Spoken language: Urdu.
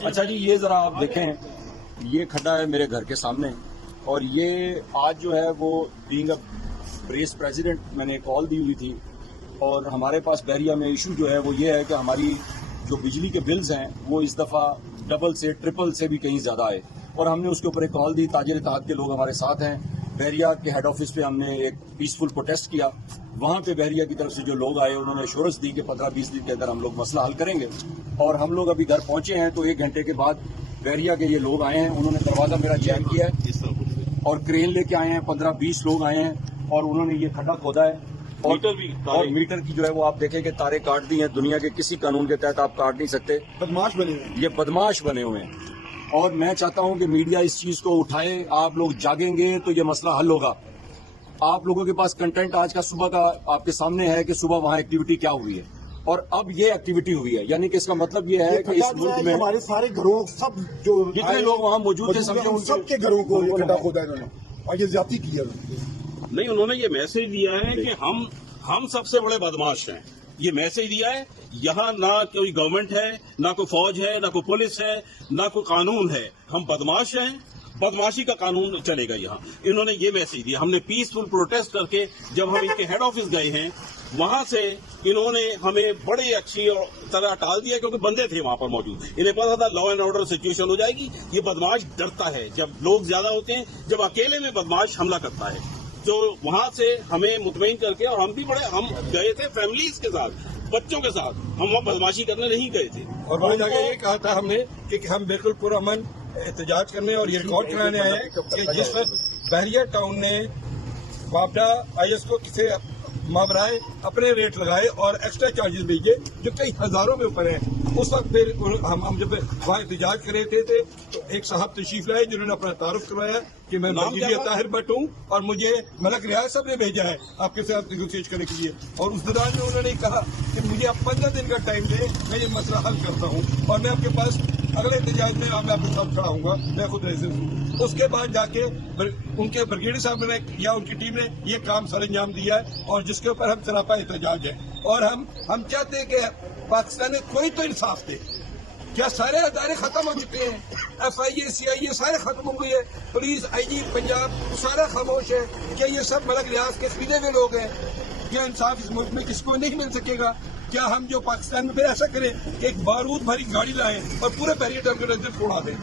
اچھا جی، یہ ذرا آپ دیکھیں، یہ کھڈا ہے میرے گھر کے سامنے، اور یہ آج جو ہے وہ بینگ اے پریس پریزیڈنٹ میں نے کال دی ہوئی تھی، اور ہمارے پاس بحریہ میں ایشو جو ہے وہ یہ ہے کہ ہماری جو بجلی کے بلز ہیں وہ اس دفعہ ڈبل سے ٹرپل سے بھی کہیں زیادہ آئے، اور ہم نے اس کے اوپر ایک کال دی. تاجر اتحاد کے لوگ ہمارے ساتھ ہیں. بحریہ کے ہیڈ آفس پہ ہم نے ایک پیسفل پروٹیسٹ کیا. وہاں پہ بحریہ کی طرف سے جو لوگ آئے انہوں نے ایشورنس دی کہ 15-20 دن کے اندر ہم لوگ مسئلہ حل کریں گے. اور ہم لوگ ابھی گھر پہنچے ہیں تو 1 گھنٹے کے بعد بحریہ کے یہ لوگ آئے ہیں، انہوں نے دروازہ میرا چیک کیا ہے اور کرین لے کے آئے ہیں. 15-20 لوگ آئے ہیں اور انہوں نے یہ کھڈا کھودا ہے، اور میٹر کی جو ہے وہ آپ دیکھیں کہ تارے کاٹ دی ہیں. دنیا کے کسی قانون کے تحت آپ کاٹ نہیں سکتے. بدماش بنے ہوئے ہیں، یہ بدماش بنے ہوئے ہیں، اور میں چاہتا ہوں کہ میڈیا اس چیز کو اٹھائے. آپ لوگ جاگیں گے تو یہ مسئلہ حل ہوگا. آپ لوگوں کے پاس کنٹینٹ آج کا صبح کا آپ کے سامنے ہے کہ صبح وہاں ایکٹیویٹی کیا ہوئی ہے اور اب یہ ایکٹیویٹی ہوئی ہے. یعنی کہ اس کا مطلب یہ ہے کہ اس ملک میں ہمارے سارے گھروں سب جو جتنے لوگ وہاں موجود تھے سب کے گھروں کو یہ کھڈا کھودا انہوں نے، اور یہ زیادتی کی ہے. نہیں، انہوں نے یہ میسج دیا ہے کہ ہم سب سے بڑے بدماش ہیں. یہ میسج دیا ہے. یہاں نہ کوئی گورنمنٹ ہے، نہ کوئی فوج ہے، نہ کوئی پولیس ہے، نہ کوئی قانون ہے. ہم بدماش ہیں، بدماشی کا قانون چلے گا یہاں. انہوں نے یہ میسج دیا. ہم نے پیسفل پروٹیسٹ کر کے جب ہم ان کے ہیڈ آفس گئے ہیں وہاں سے انہوں نے ہمیں بڑی اچھی طرح ٹال دیا کیونکہ بندے تھے وہاں پر موجود. انہیں پتا تھا لا اینڈ آرڈر سچویشن ہو جائے گی. یہ بدماش ڈرتا ہے جب لوگ زیادہ ہوتے ہیں، جب اکیلے میں بدماش حملہ کرتا ہے. تو وہاں سے ہمیں مطمئن کر کے، اور ہم بھی ہم گئے تھے فیملیز کے ساتھ، بچوں کے ساتھ. ہم وہاں بدماشی کرنے نہیں گئے تھے. اور وہاں جا کے یہ کہا تھا ہم نے کہ ہم بالکل پرامن احتجاج کرنے اور یہ ریکارڈ کرانے آئے ہیں کہ جس وقت بحریہ ٹاؤن نے وابڈا آئی ایس کو کسی مابرائے اپنے ریٹ لگائے اور ایکسٹرا چارجز بھیجے جو کئی ہزاروں میں اوپر ہیں. اس وقت پھر ہم جب وہاں احتجاج کر رہے تھے تو ایک صاحب تشریف لائے جنہوں نے اپنا تعارف کروایا کہ میں طاہر بٹ ہوں اور مجھے ملک ریاض صاحب نے بھیجا ہے آپ کے ساتھ نیگوشیٹ کرنے کے لیے. اور اس دوران میں انہوں نے کہا کہ مجھے اب 15 دن کا ٹائم دیں، میں یہ مسئلہ حل کرتا ہوں اور میں آپ کے پاس اگلے احتجاج میں آپ کے ساتھ کھڑا ہوں گا. میں خود ریزن ہوں. اس کے بعد جا کے ان کے بریگیڈیئر صاحب نے یا ان کی ٹیم نے یہ کام سر انجام دیا ہے اور جس کے اوپر ہم سراپا احتجاج ہے. اور ہم چاہتے ہیں کہ پاکستان میں کوئی تو انصاف دے. کیا سارے ادارے ختم ہو چکے ہیں؟ ایف آئی اے، سی آئی اے سارے ختم ہو گئے ہیں. پولیس، آئی جی پنجاب سارا خاموش ہے. کیا یہ سب ملک ریاض کے خریدے ہوئے لوگ ہیں؟ کیا انصاف اس ملک میں کس کو نہیں مل سکے گا؟ کیا ہم جو پاکستان میں پھر ایسا کریں کہ ایک بارود بھری گاڑی لائیں اور پورے بحریہ ٹاؤن کے ریزیڈنٹ کو اڑا دیں؟